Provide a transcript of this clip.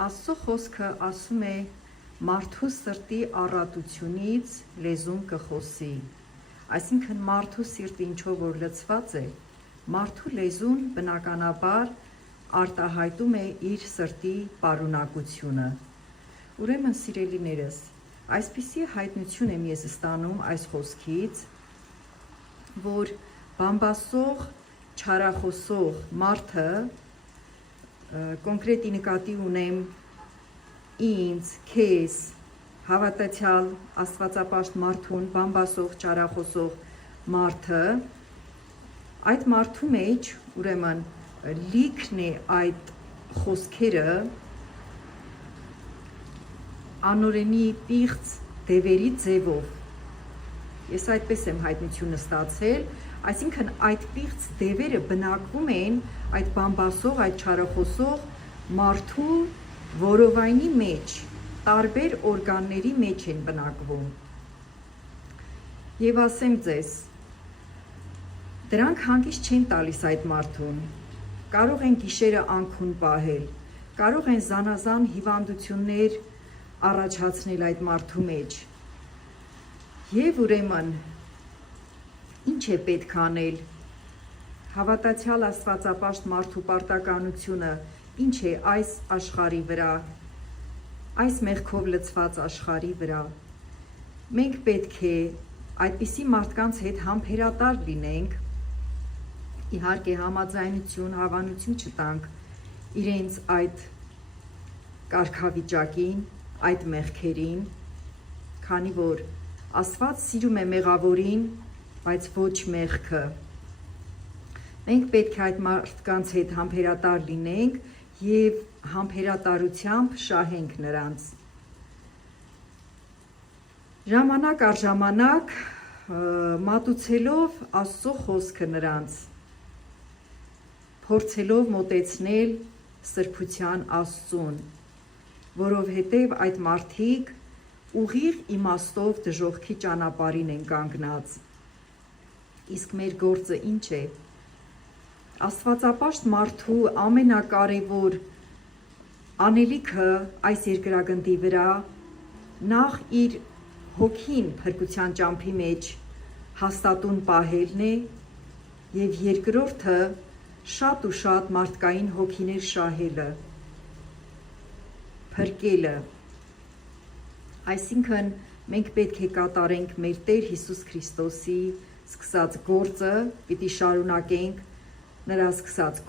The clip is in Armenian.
Աստծո խոսքը ասում է մարդու սրտի առատությունից լեզուն կխոսի, այսինքն մարդու սիրտը ինչով որ լցված է, մարդու լեզուն բնականաբար արտահայտում է իր սրտի պարունակությունը։ Ուրեմն սիրելիներս, այսպիսի հայտնություն եմ ես ստանում այս խոսքից, որ բամբասող, չարախոսող մարդը, կոնկրետի նկատի ունեմ ինձ, քեզ, հավատացյալ աստվածապաշտ մարդուն, բամբասող, չարախոսող մարդը, այդ մարդու մեջ ուրեմն լիքն է այդ խոսքերը անօրենի պիղծ դևերի ձևով։ Ես այդպես եմ հայտնությունը ստացել, այսինքն այդ պիղծ դևերը բնակվում են այդ բամբասող, այդ չարախոսող մարդու որովայնի մեջ, տարբեր օրգանների մեջ են բնակվում։ Եվ ասեմ ձեզ, դրանք հանգիստ չեն տալիս այդ մարդուն, կարող են գիշերը անքուն պահել, կարող են զանազան հիվանդություններ առաջացնել այդ մարդու մեջ։ Եվ ուրեմն, ինչ է պետք անել, հավատացյալ աստվածապաշտ մարդու պարտականությունը ինչ է այս աշխարհի վրա, այս մեղքով լցված աշխարհի վրա։ Մենք պետք է այդպիսի մարդկանց հետ համբերատար լինենք, իհարկե համաձայնություն, հավանություն չտանք իրենց այդ կարգավիճակին, այդ մեղքերին, քանի որ Աստված սիրում է մեղավորին, բայց ոչ մեղքը։ Մենք պետք է այդ մարդկանց հետ համբերատար լինենք և համբերատարությամբ շահենք նրանց։ Ժամանակ առ ժամանակ մատուցելով Աստծո խոսքը նրանց, փորձելով մոտեցնել սրբության Աստծուն, որովհետև այդ մարդիկ ուղիղ իմաստով դժոխքի ճանապարհին են կանգնած։ Իսկ մեր գործը ինչ է։ Աստվածապաշտ մարդու ամենակարևոր անելիքը այս երկրագնդի վրա նախ իր հոգին փրկության ճամփի մեջ հաստատուն պահելն է և երկրորդը շատ ու շատ մարդկային հոգիներ շահելը, փրկելը։ Այսինքն մենք պետք է կատարենք մեր Տեր Հիսուս Քրիստոսի սկսած գործը, պիտի շարունակենք նրա սկսած